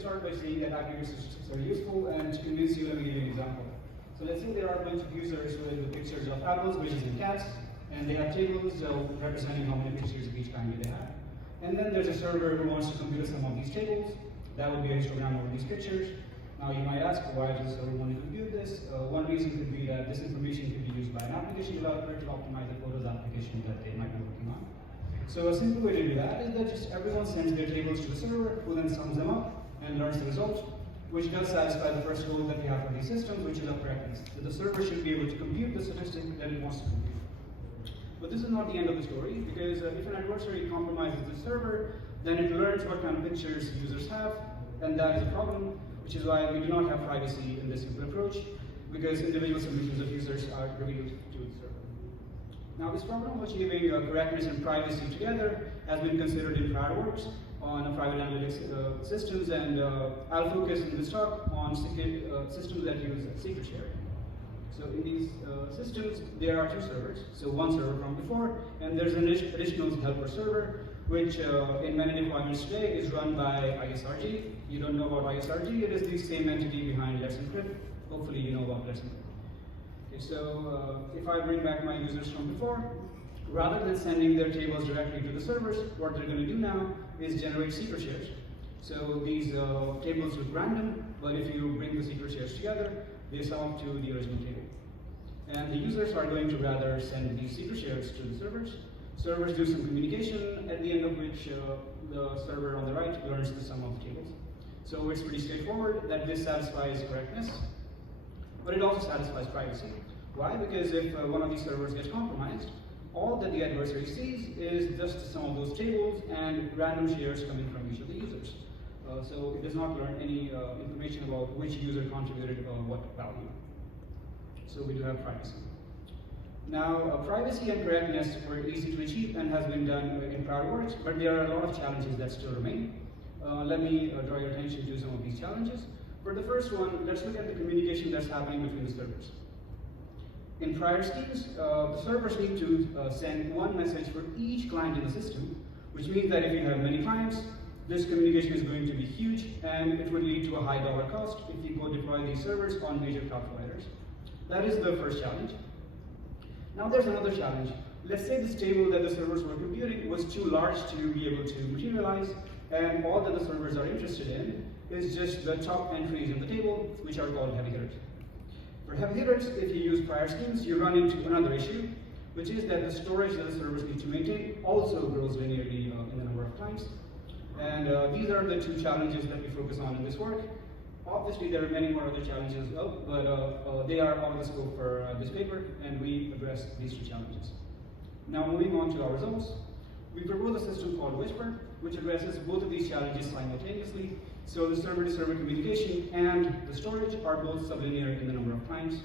start by saying that aggregate statistics are useful, and to convince you, let me give you an example. So let's say there are a bunch of users with pictures of apples, widgets, and cats, and they have tables representing how many pictures of each kind they have. And then there's a server who wants to compute some of these tables. That would be a histogram over these pictures. Now you might ask, why does the server want to compute this? One reason could be that this information could be used by an application developer to optimize the photos application that they might be working on. So a simple way to do that is that just everyone sends their tables to the server, who then sums them up and learns the result, which does satisfy the first goal that we have for these systems, which is of correctness. That the server should be able to compute the statistic that it wants to compute. But this is not the end of the story, because if an adversary compromises the server, then it learns what kind of pictures users have, and that is a problem, which is why we do not have privacy in this simple approach, because individual submissions of users are revealed to the server. Now, this problem of achieving correctness and privacy together has been considered in prior works on private analytics systems, and I'll focus in this talk on systems that use secret sharing. So in these systems, there are two servers. So one server from before, and there's an additional helper server, which in many deployments today is run by ISRG. You don't know about ISRG, it is the same entity behind Let's Encrypt. Hopefully you know about Let's Encrypt. Okay, so if I bring back my users from before, rather than sending their tables directly to the servers, what they're going to do now is generate secret shares. So these tables look random, but if you bring the secret shares together, they sum up to the original table. And the users are going to rather send these secret shares to the servers. Servers do some communication, at the end of which the server on the right learns the sum of the tables. So it's pretty straightforward that this satisfies correctness, but it also satisfies privacy. Why? Because if one of these servers gets compromised, all that the adversary sees is just the sum of those tables and random shares coming from each of the users. So it does not learn any information about which user contributed what value. So we do have privacy. Now, privacy and correctness were easy to achieve and has been done in prior works, but there are a lot of challenges that still remain. Let me draw your attention to some of these challenges. For the first one, let's look at the communication that's happening between the servers. In prior schemes, the servers need to send one message for each client in the system, which means that if you have many clients, this communication is going to be huge, and it would lead to a high dollar cost if you go deploy these servers on major cloud providers. That is the first challenge. Now there's another challenge. Let's say this table that the servers were computing was too large to be able to materialize, and all that the servers are interested in is just the top entries in the table, which are called heavy hitters. For heavy hitters, if you use prior schemes, you run into another issue, which is that the storage that the servers need to maintain also grows linearly in the number of clients. And these are the two challenges that we focus on in this work. Obviously, there are many more other challenges as well, but they are out of the scope for this paper, and we address these two challenges. Now, moving on to our results, we propose a system called Whisper, which addresses both of these challenges simultaneously. So the server-to-server communication and the storage are both sublinear in the number of clients.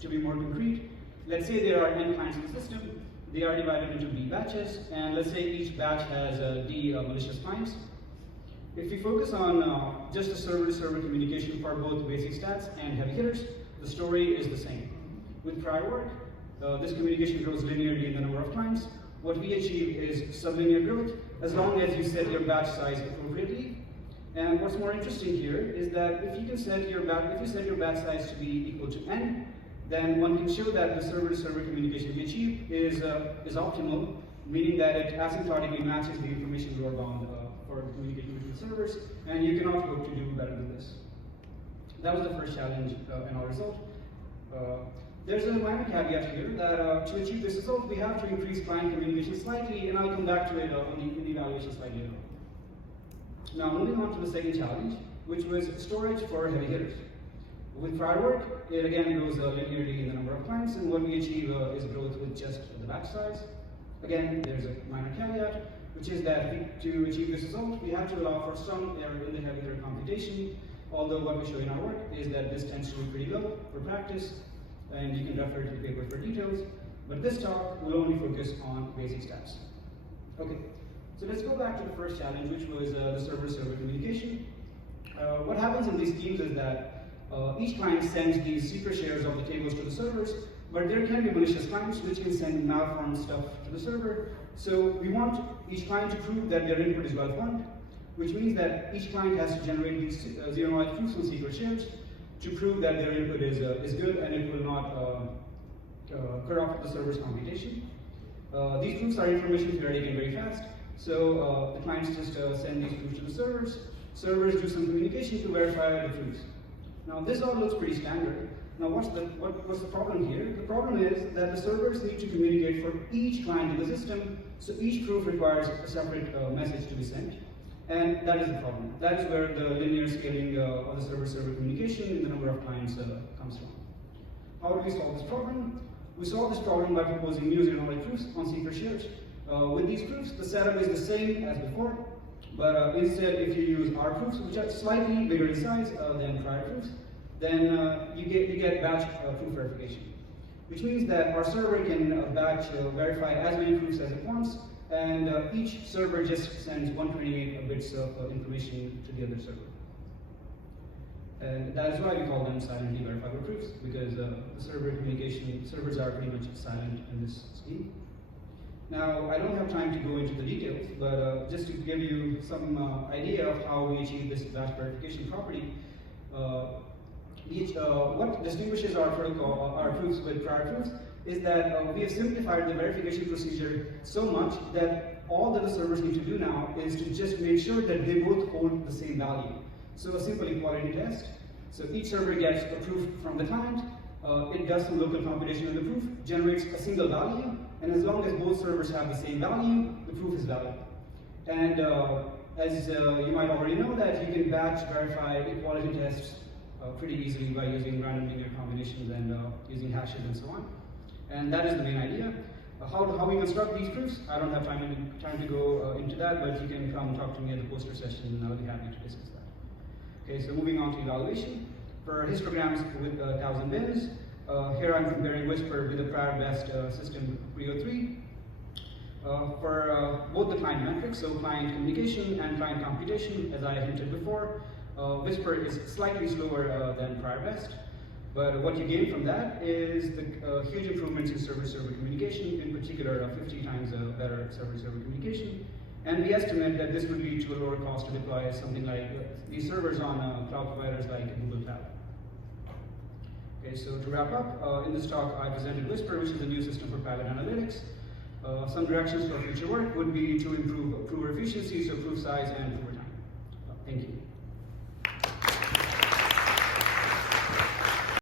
To be more concrete, let's say there are n clients in the system. They are divided into D batches, and let's say each batch has D malicious clients. If we focus on just the server-to-server communication for both basic stats and heavy hitters, the story is the same. With prior work, this communication grows linearly in the number of clients. What we achieve is sublinear growth as long as you set your batch size appropriately. And what's more interesting here is that if you set your batch size to be equal to n, then one can show that the server-to-server communication we achieve is optimal, meaning that it asymptotically matches the information load bound for the communication between the servers, and you cannot hope to do better than this. That was the first challenge in our result. There's a minor caveat here that to achieve this result, we have to increase client communication slightly, and I'll come back to it in the evaluation slide later. Now, moving on to the second challenge, which was storage for heavy hitters. With prior work, it again grows linearly in the number of clients, and what we achieve is growth with just the batch size. Again, there's a minor caveat, which is that to achieve this result, we have to allow for some error in the heavy hitter computation, although what we show in our work is that this tends to be pretty low for practice, and you can refer to the paper for details, but this talk will only focus on basic stats. Okay, so let's go back to the first challenge, which was the server-to-server communication. What happens in these schemes is that each client sends these secret shares of the tables to the servers, but there can be malicious clients which can send malformed stuff to the server. So we want each client to prove that their input is well formed. which means that each client has to generate these zero-knowledge proofs on secret shares to prove that their input is good and it will not corrupt the server's computation. These proofs are information theoretic and very fast, so the clients just send these proofs to the servers. Servers do some communication to verify the proofs. Now this all looks pretty standard. Now what's the problem here? The problem is that the servers need to communicate for each client in the system, so each proof requires a separate message to be sent. And that is the problem. That is where the linear scaling of the server-server communication in the number of clients comes from. How do we solve this problem? We solve this problem by proposing new zero-knowledge proofs on secret shares. With these proofs, the setup is the same as before, but instead, if you use our proofs, which are slightly bigger in size than prior proofs, then you get batch proof verification, which means that our server can batch verify as many proofs as it wants, and each server just sends 128 bits of information to the other server. And that is why we call them silently verifiable proofs, because the servers are pretty much silent in this scheme. Now, I don't have time to go into the details, but just to give you some idea of how we achieve this batch verification property, what distinguishes our protocol, our proofs with prior proofs, is that we have simplified the verification procedure so much that all that the servers need to do now is to just make sure that they both hold the same value. So a simple equality test. So each server gets a proof from the client, it does some local computation of the proof, generates a single value, and as long as both servers have the same value, the proof is valid. And as you might already know that you can batch verify equality tests pretty easily by using random linear combinations and using hashes and so on. And that is the main idea. How we construct these proofs, I don't have time to go into that, but you can come talk to me at the poster session and I'll be happy to discuss that. Okay, so moving on to evaluation. For histograms with 1,000 bins, here I'm comparing Whisper with the prior best system 303. For both the client metrics, so client communication and client computation, as I hinted before, Whisper is slightly slower than prior best. But what you gain from that is the huge improvements in server-server communication, in particular 50 times better server-server communication. And we estimate that this would lead to a lower cost to deploy something like these servers on cloud providers like Google Cloud. Okay, so to wrap up, in this talk I presented Whisper, which is a new system for pilot analytics. Some directions for future work would be to improve prover efficiency, so proof size and prover time. Thank you.